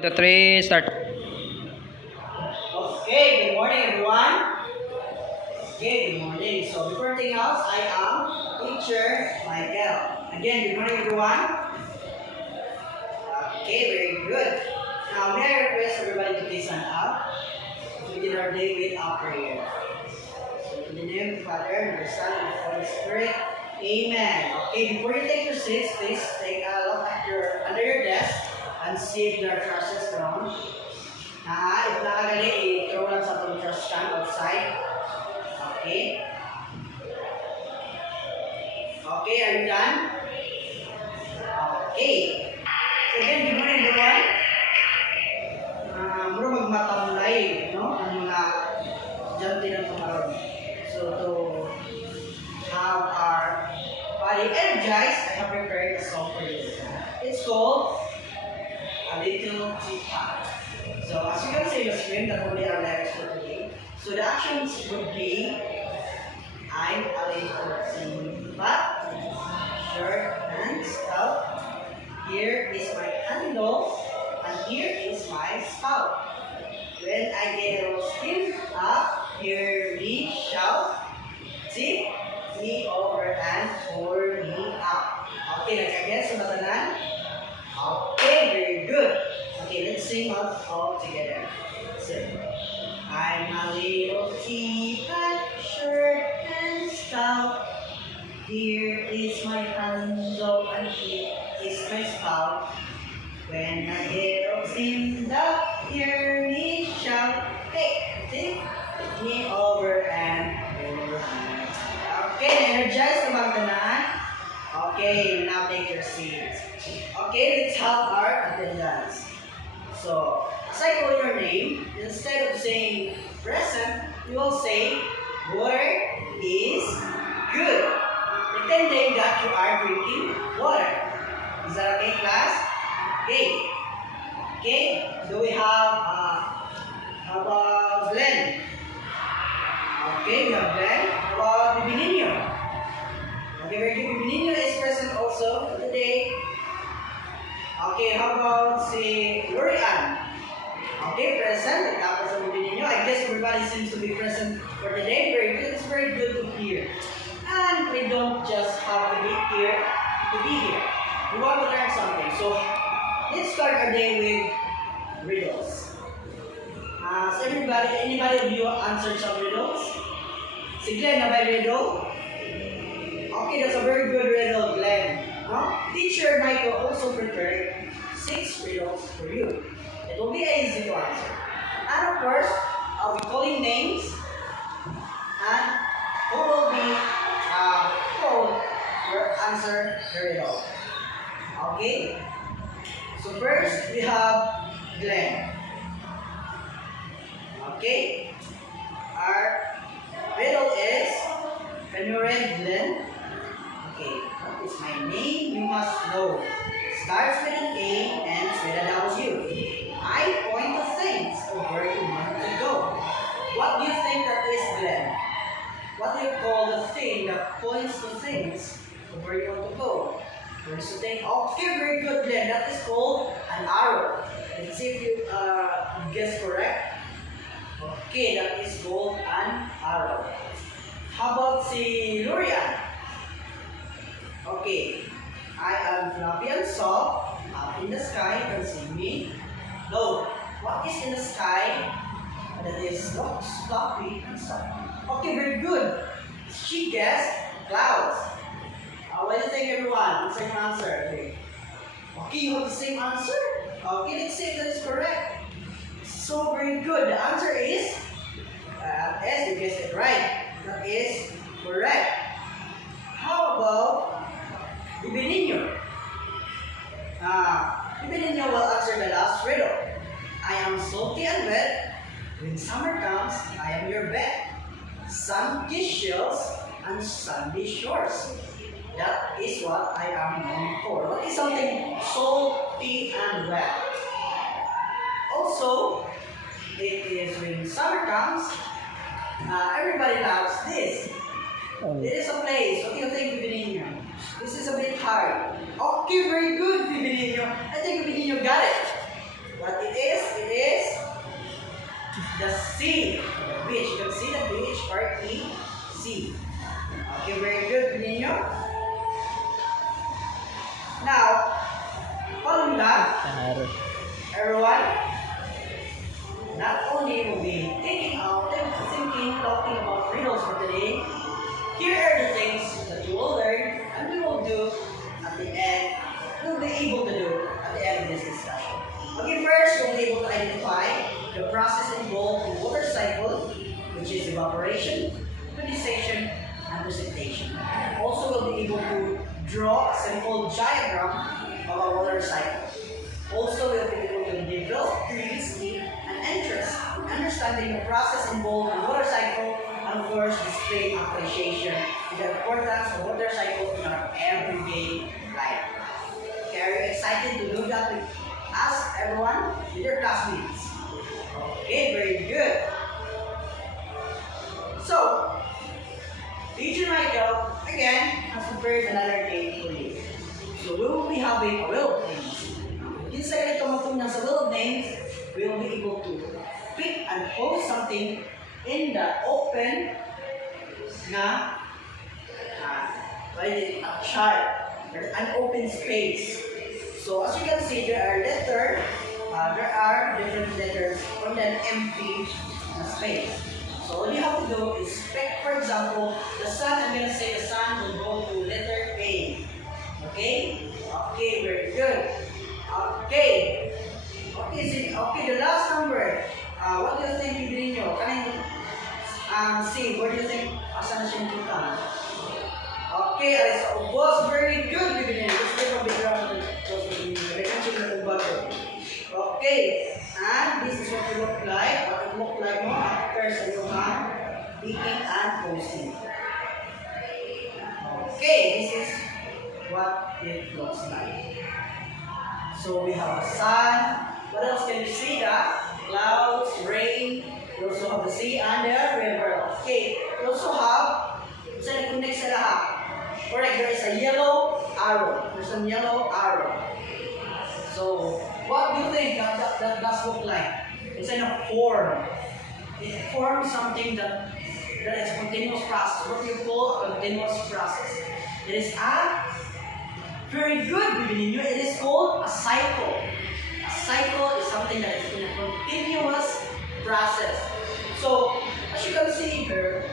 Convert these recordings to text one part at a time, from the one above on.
1, 2, 3, start. Okay, good morning everyone. Okay, good morning. So before anything else, I am teacher Michael. Again, good morning everyone. Okay, very good. Now may I request everybody to please stand up to begin our day with our prayer. So in the name of the Father, and the Son, and the Holy Spirit. Amen. Okay, before you take your seats, please take a look at under your desk and see if there are trashes around. If nakagali, i-throw lang sa itong trash can outside. Okay? Okay, are you done? Okay. So again, good morning everyone. Muro magmatamlay, no? Ang mga estudyante ng kamaron. So to have our body energized, I have prepared a song for you. It's called A Little Teapot. So as you can see on the screen, that will be our lyrics for today. So the actions would be, I'm a little teapot, short and stout. Here is my handle, and here is my spout. When I get all steamed up, hear me shout, tip me over and pour me out. Okay, nagkagets sa matanan? Okay, very good. Okay, let's sing out all together. So, I'm a little teapot, short and stout. Here is my handle and here is my spout. When I get all steamed up, hear me shout, hey, tip me over and over. Okay, energize naman tanan. Okay, now take your seats. Okay, let's have our attendance. So, as I call your name, instead of saying present, you will say water is good. Pretending that you are drinking water. Is that okay, class? Okay. Okay, so we have how about Glenn? Okay, we have Glenn. How about Bibininho? Okay, very good. Bibininho is present also today. Okay, how about si Lorian? Okay, present. Tapos sa Bibininho. I guess everybody seems to be present for today. Very good. It's very good to hear. And we don't just have to be here to be here. We want to learn something. So, let's start our day with riddles. So anybody of you answered some riddles? Si Glenn, na ba riddle? Okay, that's a very good riddle, Glenn. Teacher Michael also prepared 6 riddles for you. It will be easy to answer. And of course, I'll be calling names and who will be told your answer the riddle. Okay? So first, we have Glenn. Okay? Our riddle is, can you read Glenn? Okay, what is my name? You must know. Starts with an A, ends with a W. I point to things of where you want to go. What do you think that is, Glenn? What do you call the thing that points to things of where you want to go? Where's the thing? Okay, very good, Glenn. That is called an arrow. Let's see if you guess correct. Okay, that is called an arrow. How about si Lurian? Okay, I am fluffy and soft. Up in the sky, you can see me. No, what is in the sky that is not fluffy and soft? Okay, very good. She guessed clouds. What do you think, everyone? Same answer. Okay, you have the same answer? Okay, let's see if that is correct. So very good. The answer is, yes, you guessed it right. That is correct. How about Bibininho? Bibininho will answer the last riddle. I am salty and wet. When summer comes, I am your bed. Sun-kissed shells and sandy shores. That is what I am known for. What is something salty and wet? Also, it is when summer comes, everybody loves this. It is a place. What do you think, Bibininho? This is a bit hard. Okay, very good, Bibininho. I think Bibininho got it. What R-E-C. Okay, very good, Ninyo. Now, following that, everyone, not only will be thinking talking about riddles for today, here are the things that you will learn and we will do at the end, we'll be able to do at the end of this discussion. Okay, first, we'll be able to identify the process involved in water cycle, which is evaporation, condensation, and precipitation. Also, we'll be able to draw a simple diagram of a water cycle. Also, we'll be able to develop curiosity and interest in understanding the process involved in water cycle, and of course, display appreciation to the importance of water cycle in our everyday life. Okay, are you excited to do that with us, everyone, with your classmates? Okay, very good. So, Teacher Michael, again, has prepared another game for you. So, we will be having a wheel of names. Inside ito matunyang sa wheel of names, we will be able to pick and hold something in the open na chart, an open space. So, as you can see, there are different letters on an empty space. So all you have to do is pick, for example, the sun. I'm going to say the sun will go to letter A. Okay? Okay, very good. Okay. Okay, the last number. What do you think, Pedrinho? Can I see? Where do you think? Asan na siya kita? Okay, Alice. Was very good, Pedrinho. Let's take a big round of applause. Okay, and this is what it look like. What it look like mo after sa iyong picking and posting. Okay, this is what it looks like. So we have the sun. What else can you see? The clouds, rain. We also have the sea and the river. Okay, we also have sa connect sa lahat. Correct, there is a yellow arrow. There's some yellow arrow. So, what do you think that does look like? It's in a form. It forms something that is a continuous process. What do you call a continuous process? It is a very good, it is called a cycle. A cycle is something that is in a continuous process. So, as you can see here,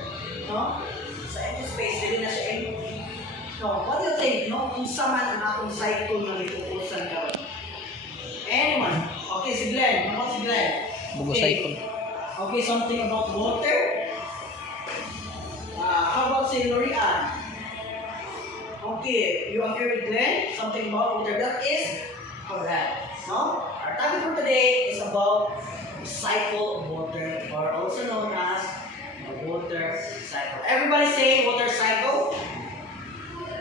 no? Sa empty space, dili na siya empty. No, what do you think? No? Kung saan ang atong cycle na itutusan ka? Anyone? Okay, si Glenn. Ano si Glenn? Bugo cycle. Okay, something about water. How about si Lorian? Okay, you agree with Glenn? Something about water. That is correct. No? Our topic for today is about the cycle of water, or also known as the water cycle. Everybody say water cycle.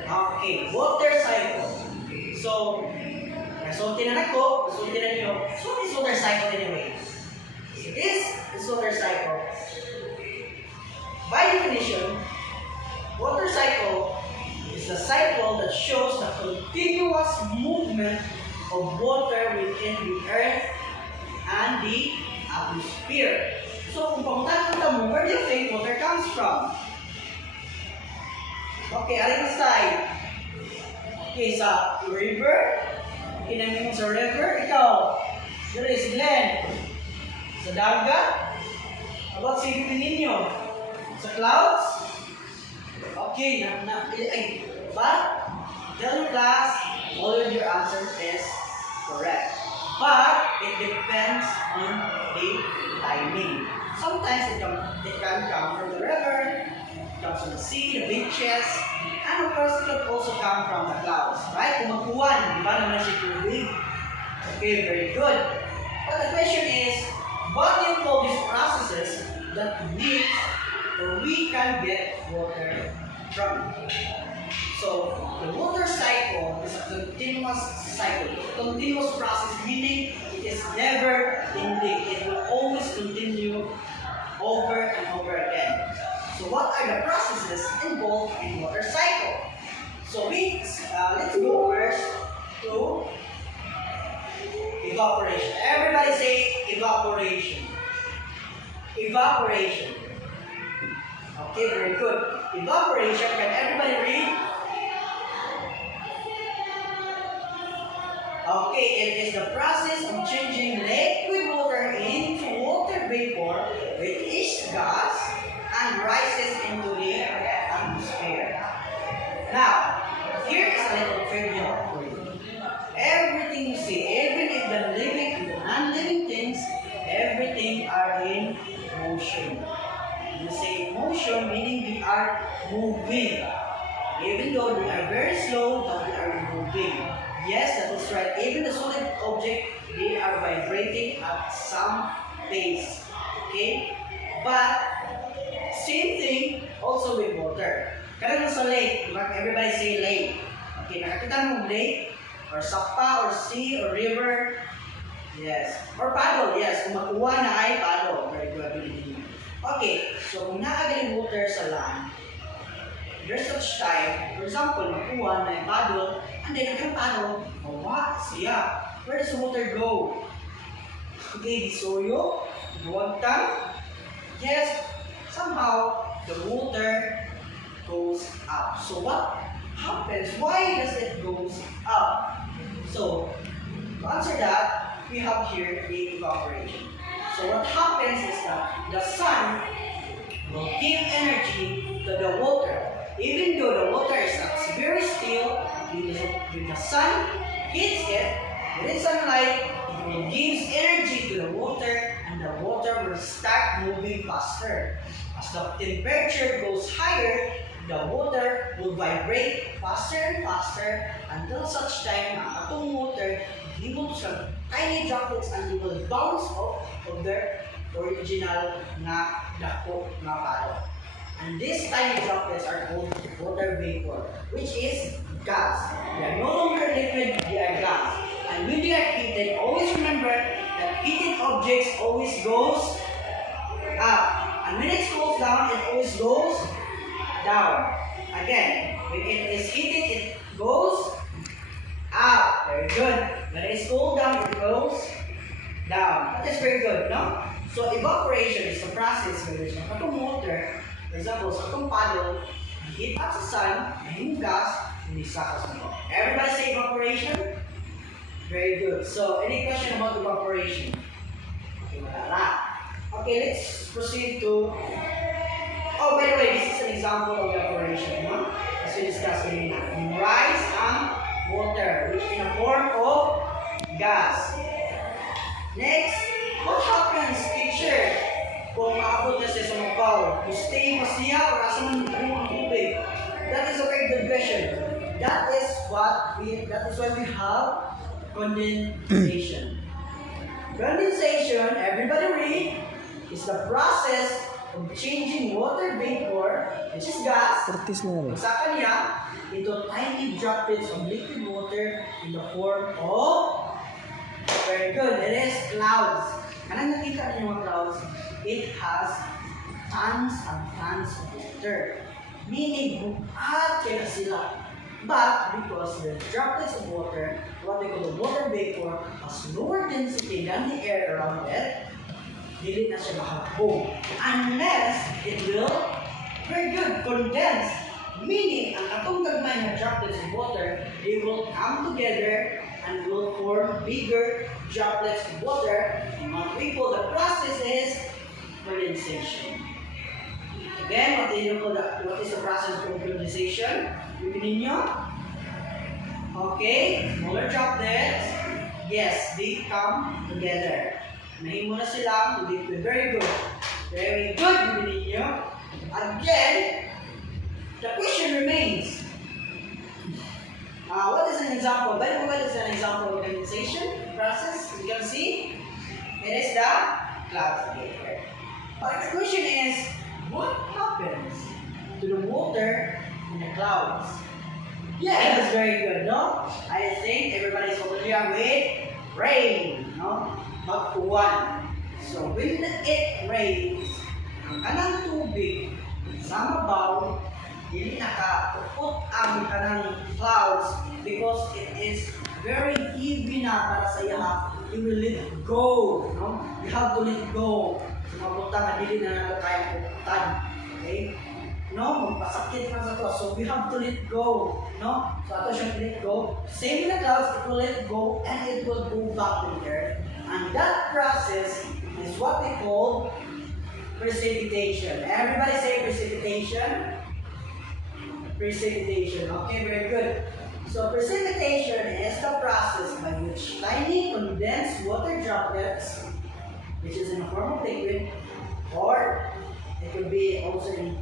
Okay, water cycle. So, resulti na ako, resulti na niyo. So, what is water cycle anyway? This is water cycle. By definition, water cycle is the cycle that shows the continuous movement of water within the earth and the atmosphere. So, kung pamunta mo, where do you think water comes from? Okay, aling side. Okay, sa river. Inamin mo sa river, ikaw. There is Glenn. Sa dagat. About sa ninyo. Sa clouds. Okay, but tell your class, all of your answer is correct. But it depends on the timing. Sometimes it can come from the river, it comes from the sea, the beaches, and of course it can also come from the clouds, right? Kung magkuhan, di ba naman siya tubig? Okay, very good. But the question is, what do you call these processes that we can get water from? So, the water cycle is a continuous cycle, a continuous process, meaning it is never ending. It will always continue over and over again. So, what are the processes involved in water cycle? So, let's go first to evaporation. Everybody say evaporation. Evaporation. Okay, very good. Evaporation, can everybody read? Okay, it is the process of changing liquid water into water vapor, which is gas, and rises into the atmosphere. Now, here is a little trivia for you. Everything you see, even if the living and the non-living things, everything are in motion. You say motion, meaning we are moving. Even though we are very slow, but we are moving. Yes, that is right. Even the solid object, they are vibrating at some pace. Okay? But, same thing also with water. Kaya sa lake, everybody say lake. Okay, nakakita mo lake, or sapa, or sea, or river. Yes. Or paddle, yes. Kung makuha na ay paddle. Very good. Okay, so kung naagaling water sa land, there's such time, for example, makuha na yung paddle, and then nagkang paddle, mawa siya. Where does the water go? Okay, disoyo, buwagtang. Yes, somehow, the water goes up. So what happens? Why does it goes up? So, to answer that, we have here the evaporation. So what happens is that the sun will give energy to the water. Even though the water is not very still, when the sun hits it, with sunlight, it will give energy to the water, and the water will start moving faster. As the temperature goes higher, the water will vibrate faster and faster until such time na atong water able to tiny droplets and they will bounce off of their original na dako na paddle. And these tiny droplets are called water vapor, which is gas. They are no longer liquid, they are gas. And when they are heated, always remember that heated objects always goes up. And when it cools down, it always goes down. Again, when it is heated, it goes up. Very good. When it is cooled down, it goes down. That is very good, no? So evaporation is the process where there's a water. For example, sa itong paddle, heat up sa sun, yung gas, hindi sa mo. Everybody say evaporation? Very good. So, any question about evaporation? Okay, wala. Okay, let's proceed to... Oh, by the way, this is an example of evaporation, no? As we discussed earlier. You rise ang water, which in a form of gas. Next, what happens, teacher? Kung maabot na siya sa mabaw, to stay pa siya or asa man ang tubig? That is a very good question. That is why we have condensation. Condensation, everybody read, is the process of changing water vapor, which is gas, sa kanya, into tiny droplets of liquid water in the form of, very good, it is clouds. Kanang nakita niyo mga clouds, it has tons and tons of water. Meaning, buhat kaya sila. But, because the droplets of water, what they call the water vapor, has lower density than the air around it, dili na siya mahagbo. Unless it will, very good, condense. Meaning, ang atong gagmay na droplets of water, they will come together and will form bigger droplets of water. And what we call the process is condensation. Again, what is the process of condensation? Repeat ninyo. Okay, smaller droplets. Yes, they come together. Mahimo na sila to liquid. Very good. Very good, repeat ninyo. Again, the question remains. What is an example? By the way, what is an example of condensation process? As you can see, it is the clouds again. But the question is, what happens to the water in the clouds? Yeah, that's very good, no? I think everybody is familiar with rain, no? But one. So when it rains, ang kanang tubig sa mabaw, dili nakaupot ang kanang clouds because it is very heavy na para sa iya. You will let go, no? You have to let go. Sa mabuta nga dili na nato kaya uputan. Okay? No, magpasakit man sa to. So we have to let go. No? So ato siyang let go. Same in the clouds, it will let go and it will go back to the earth. And that process is what we call precipitation. Everybody say precipitation. Precipitation. Okay, very good. So precipitation is the process by which tiny condensed water droplets, which is in the form of liquid, or it could be also in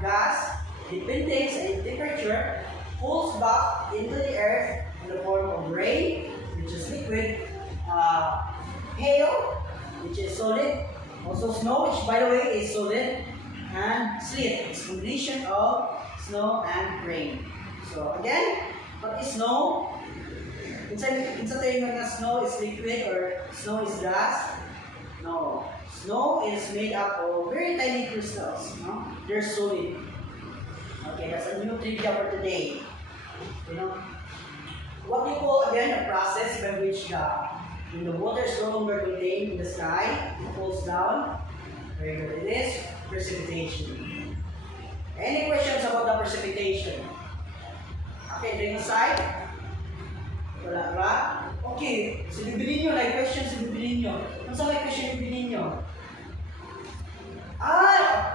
gas, depending on temperature, falls back into the earth in the form of rain, which is liquid, hail, which is solid, also snow, which by the way is solid, and sleet. It's a combination of snow and rain. So again, what is snow? Inside tayo nga snow is liquid or snow is gas. No. Snow is made up of very tiny crystals. No? They're solid. Okay, that's a new trivia for today. You know, what we call again a process by which when the water is no longer contained in the sky, it falls down. Very good. It is precipitation. Any questions about the precipitation? Okay, bring aside. Wala ba? Okay, si bibilin nyo, like question si bibilin nyo. Ano sa may question bibilin nyo?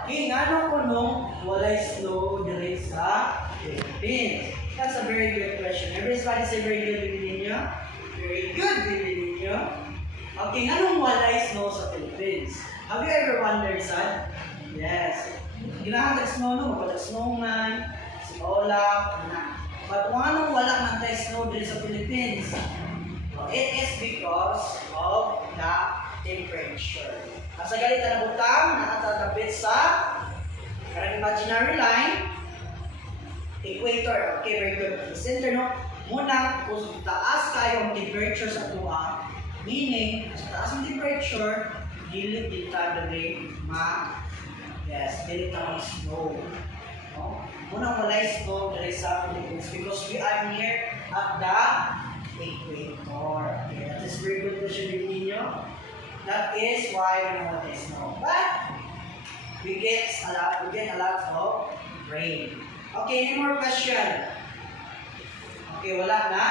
Okay, nga nung punong walay snow dire sa Philippines. That's a very good question. Everybody say very good bibilin nyo? Very good bibilin nyo. Okay, nga nung walay snow sa Philippines. Have you ever wondered, son? Yes. Ginahan snow no, kapag snowman, si Olaf, na. But anong wala man tayo snow dito sa Philippines? It is because of the temperature. Sa galit na butang, nakatagapit sa karang imaginary line, equator. Okay, very good. The center, no? Muna, kung taas kayo ang temperature sa tuwa, meaning, sa taas ang temperature, dilit din tayo yes, dilit ang snow. No? Muna walay snow dahil sa Philippines because we are near at the equator. Okay, that is very good question with ninyo. That is why we know what is snow. But we get a lot of rain. Okay, any more question? Okay, wala na?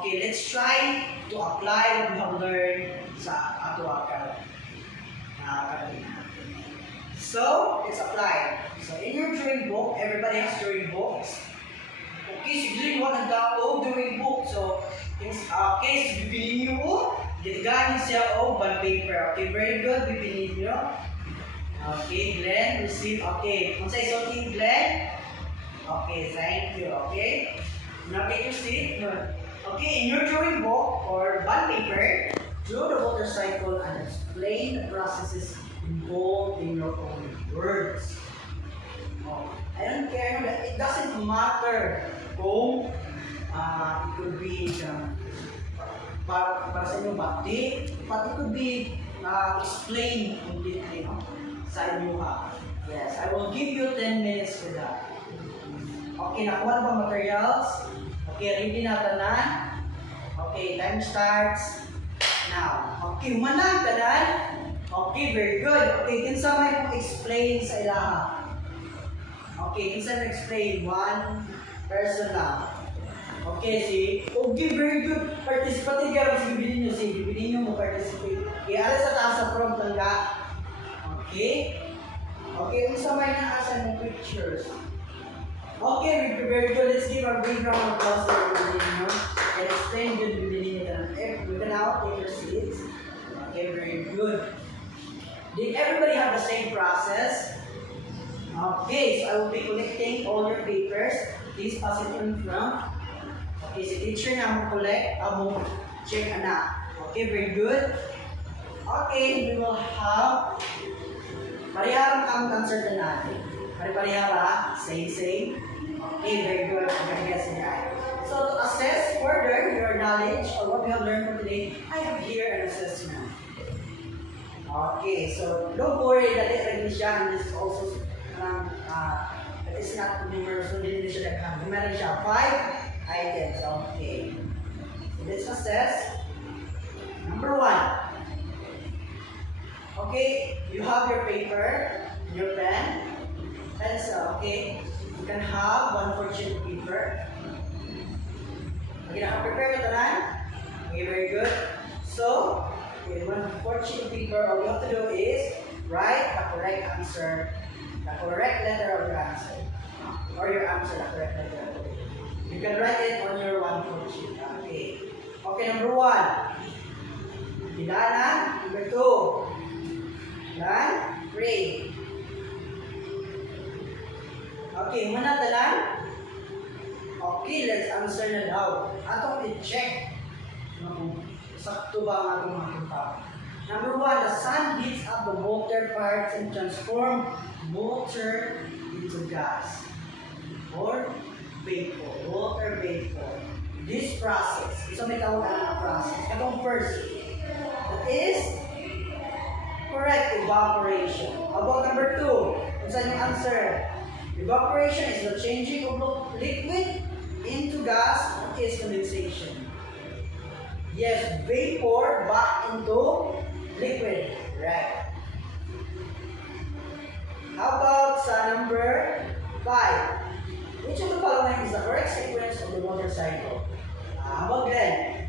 Okay, let's try to apply what we have learned sa ato akal. So, it's applied. So, in your drawing book, everybody has drawing books. Okay, so drawing mo nagdao drawing book. So, okay, so bibili niyo po. Gitigaan niyo siya bond paper. Okay, very good. Bibili niyo. Okay, Glenn, receive. Okay, kung sa isulting Glenn. Okay, thank you. Okay, now take your seat. Okay, in your drawing book or bond paper, draw the water cycle and explain the processes involved in your own words. I don't care. It doesn't matter kung it could be para sa inyo bati, but it could be explained completely sa inyo ha. Yes, I will give you 10 minutes for that. Okay, nakuha na ba materials? Okay, ready na tanan? Okay, time starts now. Okay, humanang tanan? Okay, very good. Okay, kinsa may explain sa ilaha? Okay, kinsa may explain? One person lang. Okay, okay, very good. Participate ka rin sa bibili nyo. Bibili nyo mo participate. Okay, alas sa taas sa prompt lang ka. Okay? Okay, kinsa may naasan ng pictures? Okay, very good. Let's give a big round of applause to everybody. And explain good bibili nyo. We can now take your seats. Okay, very good. Did everybody have the same process? Okay, so I will be collecting all your papers. Please pass it in front. Okay, si teacher na mo collect, mo check na. Okay, very good. Okay, we will have parehang ang answer na natin. Pare-pareha, same. Okay, very good. So to assess further your knowledge or what we have learned for today, I have here an assessment. Okay, so don't worry that it siya, and this is also it's not numerous, so hindi siya nagkang. Meron siya 5 items. Okay. So let's assess. Number 1. Okay, you have your paper, your pen. pencil, okay? You can have one for sheet of paper. Okay, naka-prepare ka tanan? Okay, very good. So, okay, one for sheet of paper, all you have to do is write the correct answer, the correct letter of your answer. Or your answer, the correct letter. You can write it on your one for sheet. Okay. Okay, number 1. Kilala. Number 2. Lan. 3. Okay, muna talan. Okay, let's answer na daw. Atong i-check. Sakto ba ang atong makita? Number 1, the sun heats up the water parts and transform water into gas or vapor. Water vapor. This process, isa may tawag na process. Itong first, that is correct, evaporation. How about number 2? Kung saan yung answer? Evaporation is the changing of liquid into gas, which is condensation. Yes, vapor back into liquid. Right. How about sa number 5? Which of the following is the correct sequence of the water cycle? How about Glenn?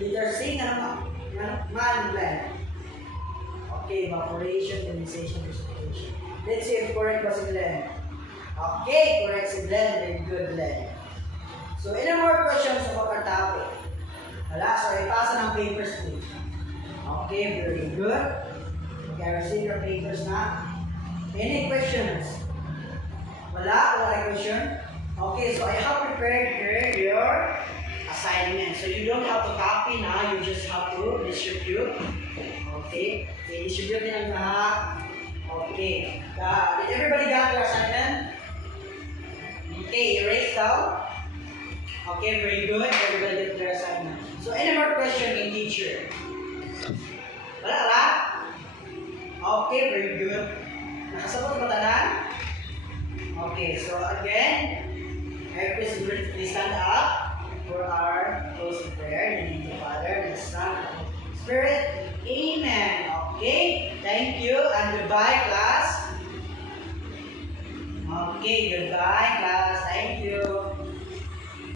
Letter C na naman, Glenn. Okay, evaporation, condensation, precipitation. Let's see if correct ba si Glenn. Okay, correct si Glenn. Very good, Glenn. So, any more questions about our topic? Wala, so ipasa ng papers please. Okay, very good. Okay, I receive your papers na. Any questions? Wala question? Okay, so I have prepared here your assignment. So you don't have to copy na, you just have to distribute. Okay, distribute din ang lahat. Okay, did everybody got your assignment? Okay, erase down. Okay, very good. Everybody got their assignment. So any more question in teacher? Wala la? Okay, very good. Nakasagot ba tanan? Okay, so again, please stand up for our closing prayer. In the name of the Father, and the Son, and the Holy Spirit. Amen. Okay, thank you and goodbye, class. Okay, goodbye, class.